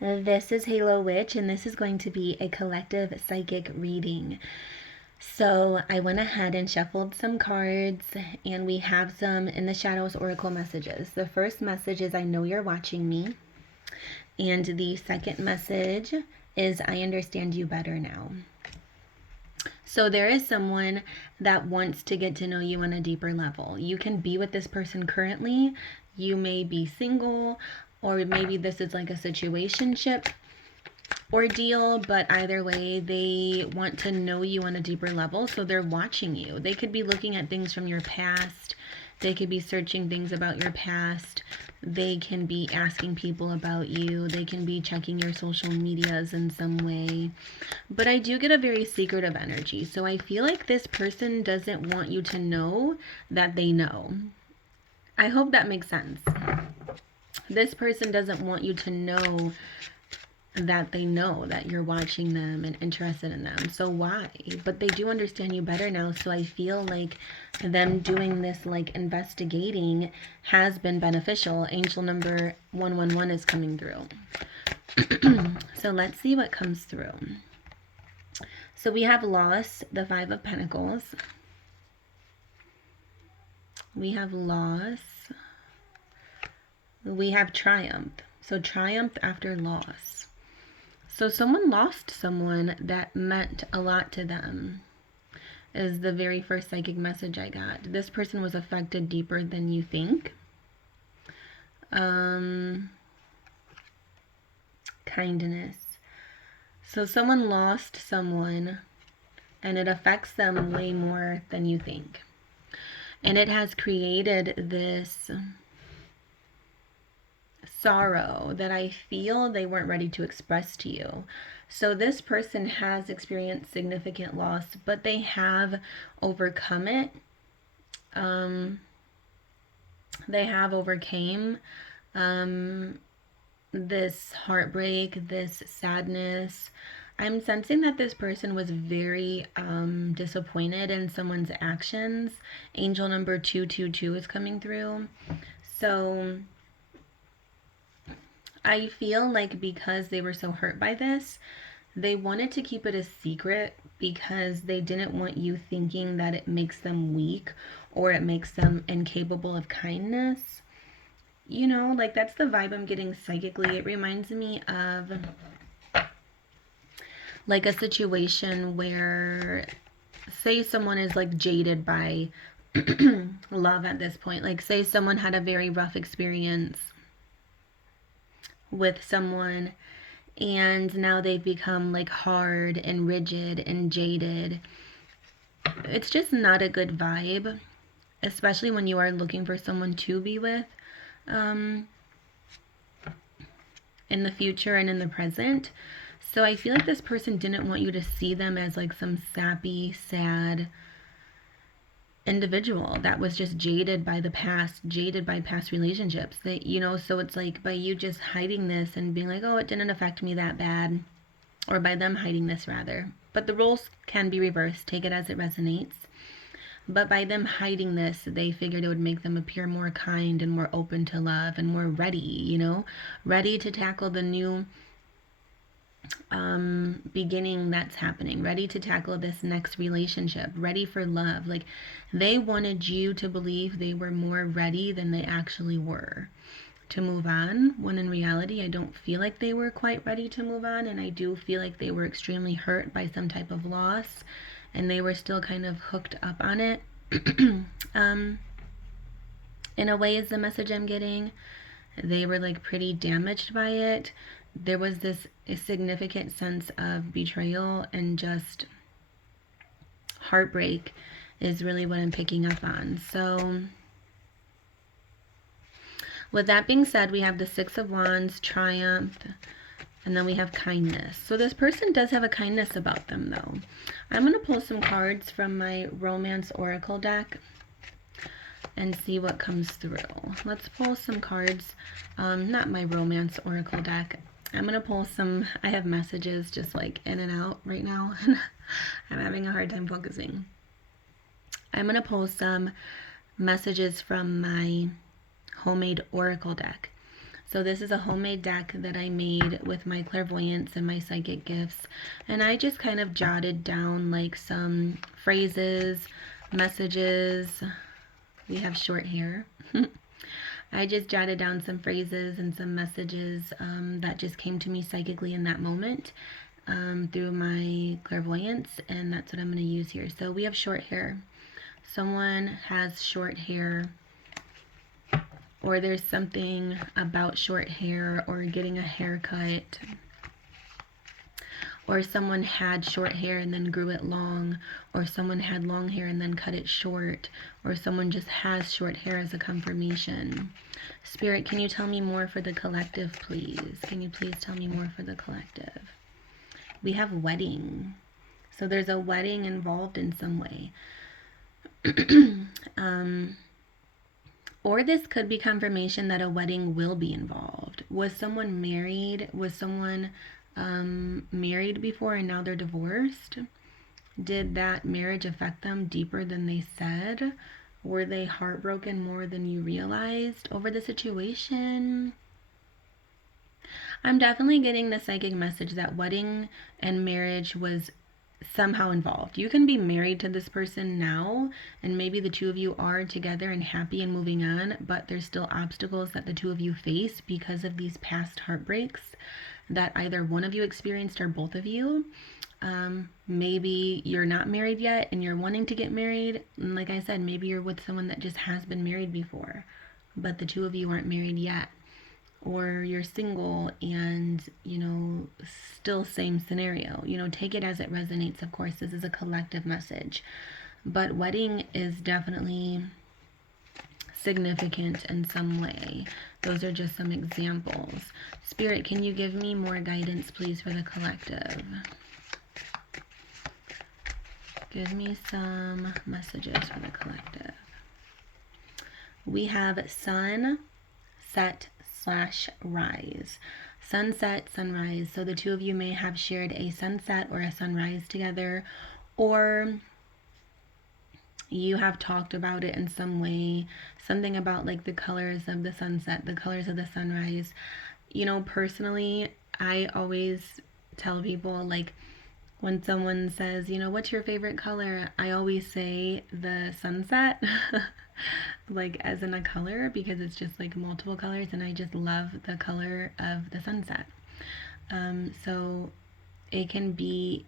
This is Halo Witch, and this is going to be a collective psychic reading. So I went ahead and shuffled some cards, and we have some in the Shadows Oracle messages. The first message is I know you're watching me, and the second message is I understand you better now. So there is someone that wants to get to know you on a deeper level. You can be with this person currently. You may be single, or maybe this is like a situationship ordeal, but either way, they want to know you on a deeper level, so they're watching you. They could be looking at things from your past. They could be searching things about your past. They can be asking people about you. They can be checking your social medias in some way. But I do get a very secretive energy, so I feel like this person doesn't want you to know that they know. I hope that makes sense. This person doesn't want you to know that they know that you're watching them and interested in them. So why? But they do understand you better now, so I feel like them doing this like investigating has been beneficial. Angel number 111 is coming through. So let's see what comes through. So we have loss, the 5 of Pentacles. We have loss. We have triumph. So triumph after loss. So someone lost someone that meant a lot to them, is the very first psychic message I got. This person was affected deeper than you think. Kindness. So someone lost someone and it affects them way more than you think. And it has created this sorrow that I feel they weren't ready to express to you. So this person has experienced significant loss, but they have overcome it. They have overcame this heartbreak, this sadness. I'm sensing that this person was very disappointed in someone's actions. Angel number 222 is coming through. So I feel like because they were so hurt by this, they wanted to keep it a secret because they didn't want you thinking that it makes them weak or it makes them incapable of kindness. You know, like that's the vibe I'm getting psychically. It reminds me of like a situation where, say, someone is like jaded by love at this point. Like, say someone had a very rough experience with someone and now they've become like hard and rigid and jaded. It's just not a good vibe, especially when you are looking for someone to be with in the future and in the present. So I feel like this person didn't want you to see them as like some sappy, sad individual that was just jaded by the past, jaded by past relationships. That, you know, so it's like by you just hiding this and being like, oh, it didn't affect me that bad, or by them hiding this rather. But the roles can be reversed, take it as it resonates. But by them hiding this, they figured it would make them appear more kind and more open to love and more ready, you know, ready to tackle the new beginning that's happening, ready to tackle this next relationship, ready for love. Like they wanted you to believe they were more ready than they actually were to move on, when in reality I don't feel like they were quite ready to move on, and I do feel like they were extremely hurt by some type of loss and they were still kind of hooked up on it. In a way is the message I'm getting. They were like pretty damaged by it. There was this significant sense of betrayal and just heartbreak is really what I'm picking up on. So with that being said, we have the 6 of Wands, triumph, and then we have kindness. So this person does have a kindness about them though. I'm going to pull some cards from my Romance Oracle deck and see what comes through. Let's pull some cards, not my Romance Oracle deck. I'm going to pull some, I have messages just like in and out right now, and I'm having a hard time focusing. I'm going to pull some messages from my homemade oracle deck. So this is a homemade deck that I made with my clairvoyance and my psychic gifts. And I just kind of jotted down like some phrases, messages. We have short hair. I just jotted down some phrases and some messages that just came to me psychically in that moment through my clairvoyance, and that's what I'm going to use here. So we have short hair. Someone has short hair, or there's something about short hair or getting a haircut, or someone had short hair and then grew it long, or someone had long hair and then cut it short, or someone just has short hair as a confirmation. Spirit, can you tell me more for the collective, please? Can you please tell me more for the collective? We have wedding. So there's a wedding involved in some way. Or this could be confirmation that a wedding will be involved. Was someone married? Was someone married before and now they're divorced? Did that marriage affect them deeper than they said? Were they heartbroken more than you realized over the situation? I'm definitely getting the psychic message that wedding and marriage was somehow involved. You can be married to this person now, and maybe the two of you are together and happy and moving on, but there's still obstacles that the two of you face because of these past heartbreaks that either one of you experienced or both of you. Maybe you're not married yet and you're wanting to get married. And like I said, maybe you're with someone that just has been married before, but the two of you aren't married yet. Or you're single and, still same scenario. Take it as it resonates, of course. This is a collective message. But wedding is definitely significant in some way. Those are just some examples. Spirit, can you give me more guidance, please, for the collective? Give me some messages for the collective. We have sun, set, /rise. Sunset, sunrise. So the two of you may have shared a sunset or a sunrise together, or you have talked about it in some way. Something about like the colors of the sunset, the colors of the sunrise. Personally, I always tell people, like, when someone says, what's your favorite color? I always say the sunset, like as in a color, because it's just like multiple colors and I just love the color of the sunset. So it can be,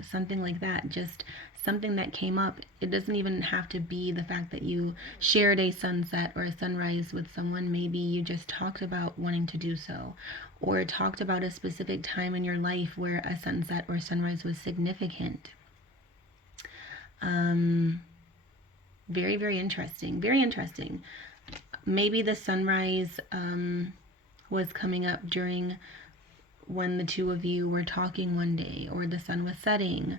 something like that, just something that came up. It doesn't even have to be the fact that you shared a sunset or a sunrise with someone. Maybe you just talked about wanting to do so, or talked about a specific time in your life where a sunset or sunrise was significant. Very, very interesting. Very interesting. Maybe the sunrise was coming up during when the two of you were talking one day, or the sun was setting,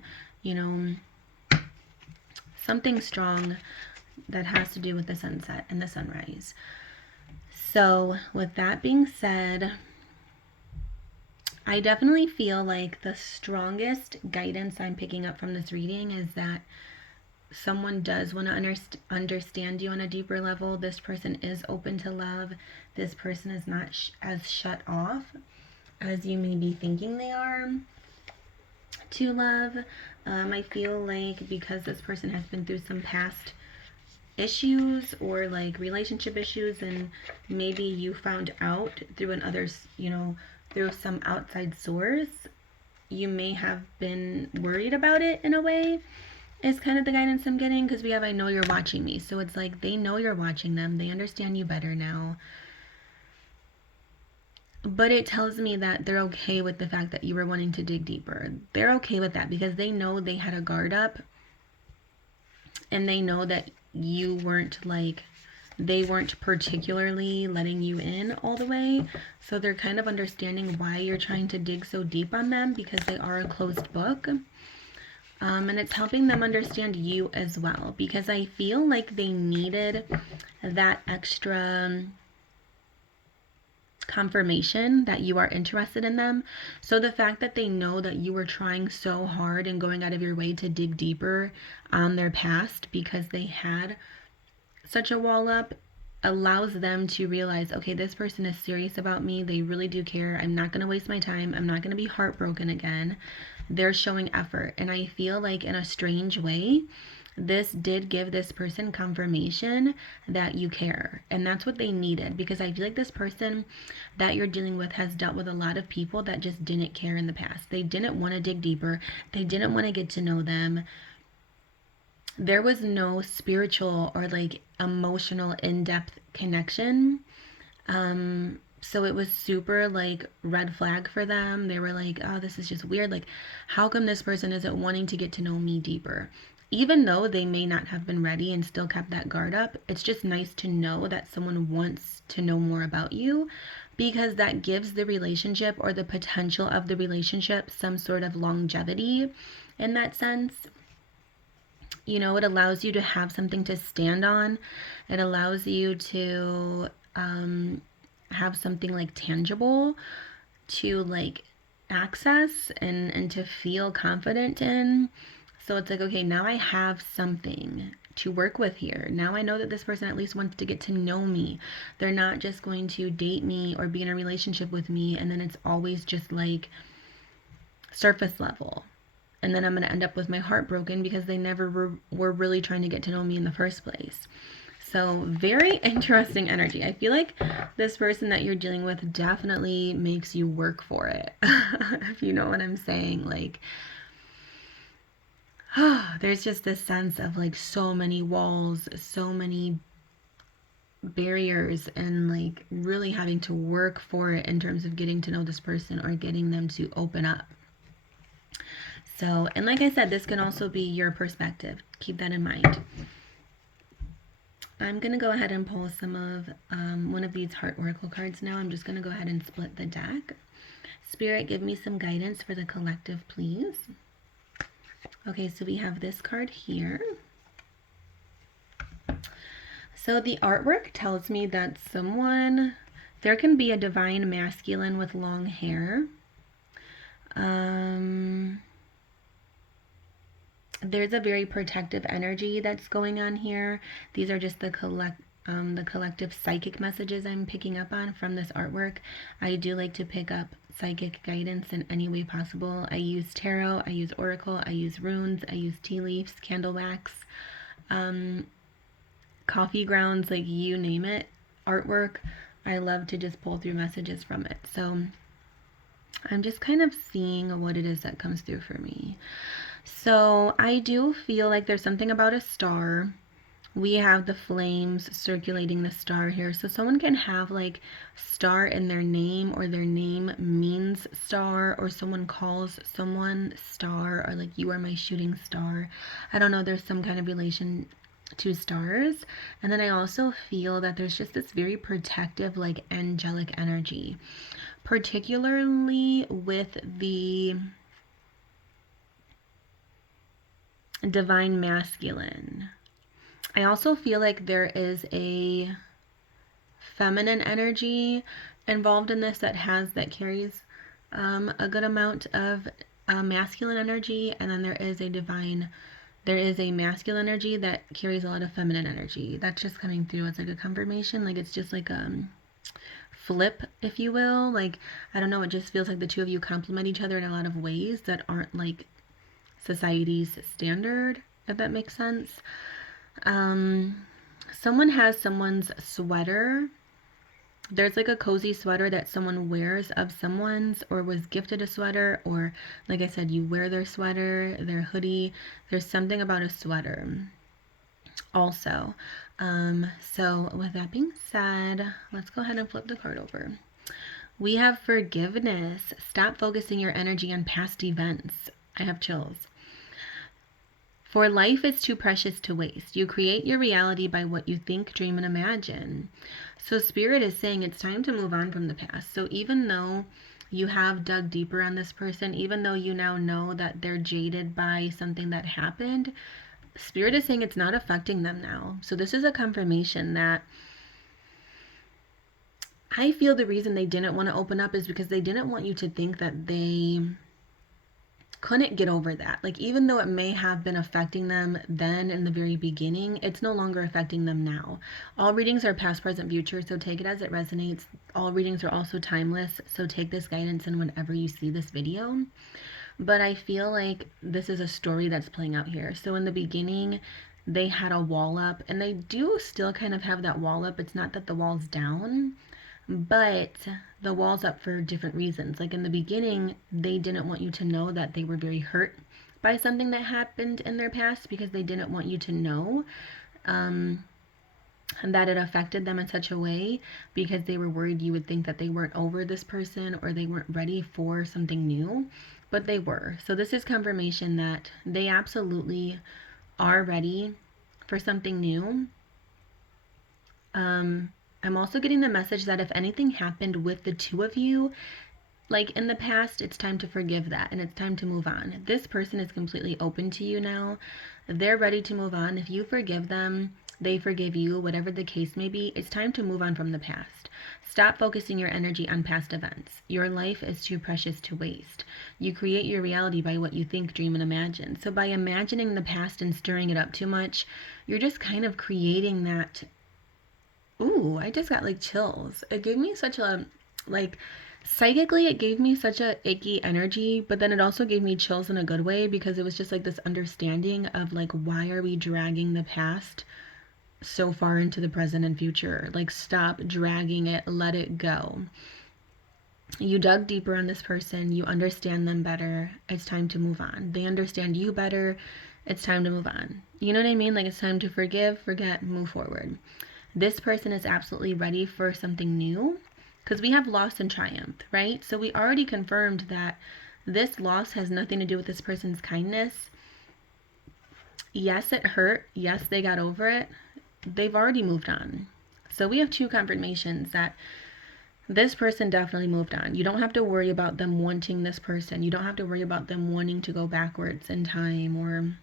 something strong that has to do with the sunset and the sunrise. So with that being said, I definitely feel like the strongest guidance I'm picking up from this reading is that someone does want to understand you on a deeper level. This person is open to love. This person is not as shut off as you may be thinking they are to love. I feel like because this person has been through some past issues or like relationship issues, and maybe you found out through through some outside source, you may have been worried about it in a way, is kind of the guidance I'm getting, because we have I know you're watching me. So it's like they know you're watching them. They understand you better now. But it tells me that they're okay with the fact that you were wanting to dig deeper. They're okay with that because they know they had a guard up, and they know that they weren't particularly letting you in all the way. So they're kind of understanding why you're trying to dig so deep on them, because they are a closed book. And it's helping them understand you as well, because I feel like they needed that extra confirmation that you are interested in them. So the fact that they know that you were trying so hard and going out of your way to dig deeper on their past because they had such a wall up, allows them to realize, okay, this person is serious about me. They really do care. I'm not going to waste my time. I'm not going to be heartbroken again. They're showing effort. And I feel like in a strange way, this did give this person confirmation that you care. And that's what they needed, because I feel like this person that you're dealing with has dealt with a lot of people that just didn't care in the past. They didn't want to dig deeper. They didn't want to get to know them. There was no spiritual or like emotional in-depth connection. So it was super like red flag for them. They were like, oh, this is just weird. Like, how come this person isn't wanting to get to know me deeper? Even though they may not have been ready and still kept that guard up, it's just nice to know that someone wants to know more about you, because that gives the relationship or the potential of the relationship some sort of longevity in that sense. You know, it allows you to have something to stand on. It allows you to have something like tangible to like access and to feel confident in. So it's like, okay, now I have something to work with here. Now I know that this person at least wants to get to know me. They're not just going to date me or be in a relationship with me and then it's always just like surface level. And then I'm going to end up with my heart broken because they never were really trying to get to know me in the first place. So very interesting energy. I feel like this person that you're dealing with definitely makes you work for it. If you know what I'm saying. Like, there's just this sense of like so many walls, so many barriers, and like really having to work for it in terms of getting to know this person or getting them to open up. So, and like I said, this can also be your perspective. Keep that in mind. I'm going to go ahead and pull some of one of these Heart Oracle cards now. I'm just going to go ahead and split the deck. Spirit, give me some guidance for the collective, please. Okay, so we have this card here. So the artwork tells me that there can be a divine masculine with long hair. There's a very protective energy that's going on here. These are just the collective psychic messages I'm picking up on from this artwork. I do like to pick up psychic guidance in any way possible. I use tarot, I use oracle, I use runes, I use tea leaves, candle wax, coffee grounds, like you name it, artwork. I love to just pull through messages from it. So I'm just kind of seeing what it is that comes through for me. So I do feel like there's something about a star. We have the flames circulating the star here. So someone can have like star in their name, or their name means star, or someone calls someone star, or like, you are my shooting star. I don't know, there's some kind of relation to stars. And then I also feel that there's just this very protective, like angelic energy, particularly with the divine masculine. I also feel like there is a feminine energy involved in this that carries a good amount of masculine energy, and then there is a masculine energy that carries a lot of feminine energy. That's just coming through. It's like a confirmation, like it's just like flip, if you will. Like, I don't know, it just feels like the two of you complement each other in a lot of ways that aren't like society's standard, if that makes sense. Someone has someone's sweater. There's like a cozy sweater that someone wears of someone's, or was gifted a sweater, or like I said, you wear their sweater, their hoodie. There's something about a sweater also. So with that being said, let's go ahead and flip the card over. We have forgiveness. Stop focusing your energy on past events. I have chills. For life is too precious to waste. You create your reality by what you think, dream, and imagine. So Spirit is saying it's time to move on from the past. So even though you have dug deeper on this person, even though you now know that they're jaded by something that happened, Spirit is saying it's not affecting them now. So this is a confirmation that I feel the reason they didn't want to open up is because they didn't want you to think that they couldn't get over that. Like, even though it may have been affecting them then in the very beginning, it's no longer affecting them now. All readings are past, present, future, so take it as it resonates. All readings are also timeless, so take this guidance in whenever you see this video. But I feel like this is a story that's playing out here. So in the beginning, they had a wall up, and they do still kind of have that wall up. It's not that the wall's down, but the wall's up for different reasons. Like in the beginning, they didn't want you to know that they were very hurt by something that happened in their past, because they didn't want you to know and that it affected them in such a way, because they were worried you would think that they weren't over this person or they weren't ready for something new, but they were. So this is confirmation that they absolutely are ready for something new. I'm also getting the message that if anything happened with the two of you, like in the past, it's time to forgive that and it's time to move on. This person is completely open to you now. They're ready to move on. If you forgive them, they forgive you, whatever the case may be. It's time to move on from the past. Stop focusing your energy on past events. Your life is too precious to waste. You create your reality by what you think, dream, and imagine. So by imagining the past and stirring it up too much, you're just kind of creating that. Ooh, I just got like chills. It gave me such a, like, psychically, it gave me such a icky energy, but then it also gave me chills in a good way, because it was just like this understanding of like, why are we dragging the past so far into the present and future? Like, stop dragging it, let it go. You dug deeper on this person, you understand them better, it's time to move on. They understand you better, it's time to move on. You know what I mean? Like, it's time to forgive, forget, move forward. This person is absolutely ready for something new, because we have loss and triumph, right? So we already confirmed that this loss has nothing to do with this person's kindness. Yes, it hurt. Yes, they got over it. They've already moved on. So we have two confirmations that this person definitely moved on. You don't have to worry about them wanting this person. You don't have to worry about them wanting to go backwards in time or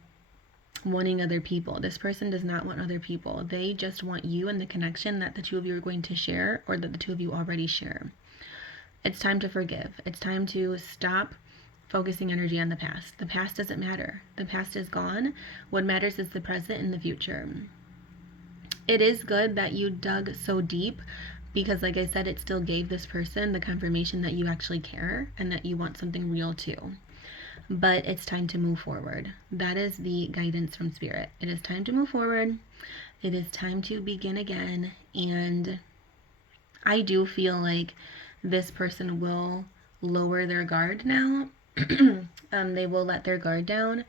wanting other people. This person does not want other people. They just want you and the connection that the two of you are going to share, or that the two of you already share. It's time to forgive. It's time to stop focusing energy on the past. The past doesn't matter. The past is gone. What matters is the present and the future. It is good that you dug so deep, because like I said, it still gave this person the confirmation that you actually care and that you want something real too. But it's time to move forward. That is the guidance from Spirit. It is time to move forward. It is time to begin again. And I do feel like this person will lower their guard now. They will let their guard down,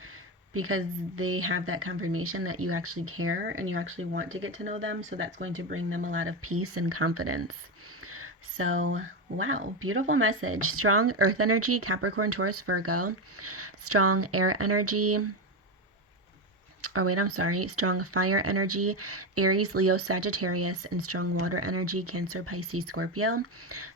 because they have that confirmation that you actually care and you actually want to get to know them. So that's going to bring them a lot of peace and confidence. So, wow, beautiful message. Strong earth energy, Capricorn, Taurus, Virgo. Strong air energy. Strong fire energy, Aries, Leo, Sagittarius, and strong water energy, Cancer, Pisces, Scorpio.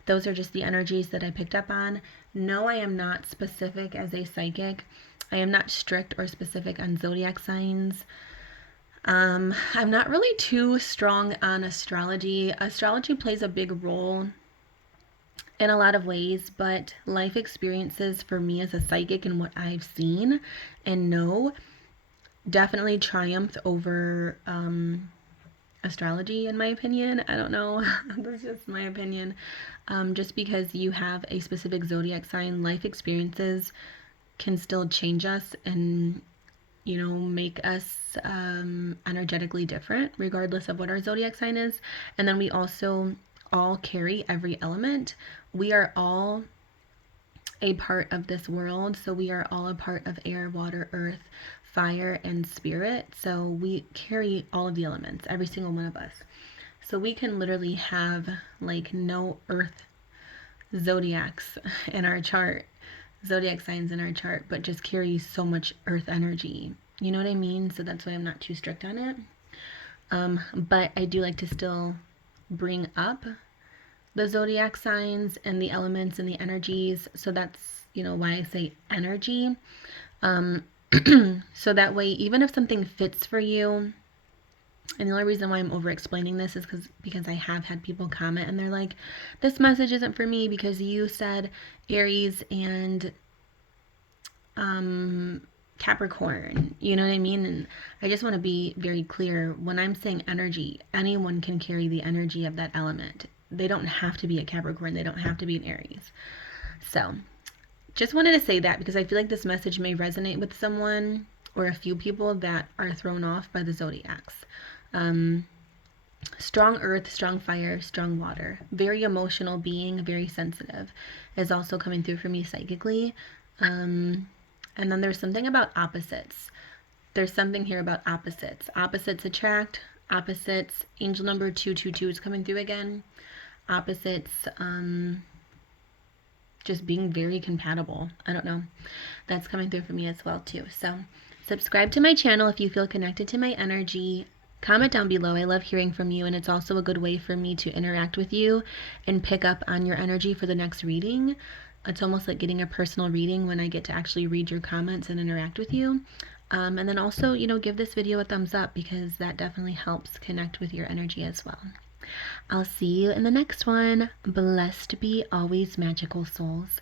Those are just the energies that I picked up on. No, I am not specific as a psychic. I am not strict or specific on zodiac signs. I'm not really too strong on astrology. Astrology plays a big role in a lot of ways, but life experiences for me as a psychic and what I've seen and know definitely triumphed over astrology, in my opinion. I don't know. That's just my opinion. Just because you have a specific zodiac sign, life experiences can still change us and, you know, make us energetically different regardless of what our zodiac sign is. And then we also all carry every element. We are all a part of this world. So we are all a part of air, water, earth, fire, and spirit. So we carry all of the elements, every single one of us. So we can literally have like no earth zodiacs in our chart, zodiac signs in our chart, but just carry so much earth energy. You know what I mean? So that's why I'm not too strict on it. But I do like to still bring up the zodiac signs and the elements and the energies. So that's, you know, why I say energy. So that way, even if something fits for you, and the only reason why I'm over explaining this is because I have had people comment and they're like, this message isn't for me because you said Aries and Capricorn, you know what I mean? And I just want to be very clear, when I'm saying energy, anyone can carry the energy of that element. They don't have to be a Capricorn, they don't have to be an Aries. So just wanted to say that because I feel like this message may resonate with someone or a few people that are thrown off by the zodiacs. Strong earth, strong fire, strong water. Very emotional being, very sensitive is also coming through for me psychically. And then there's something about opposites. There's something here about opposites. Opposites attract. Opposites. Angel number 222 is coming through again. Opposites. Just being very compatible. I don't know. That's coming through for me as well too. So subscribe to my channel if you feel connected to my energy. Comment down below. I love hearing from you, and it's also a good way for me to interact with you and pick up on your energy for the next reading. It's almost like getting a personal reading when I get to actually read your comments and interact with you. And then also, give this video a thumbs up because that definitely helps connect with your energy as well. I'll see you in the next one. Blessed be always, magical souls.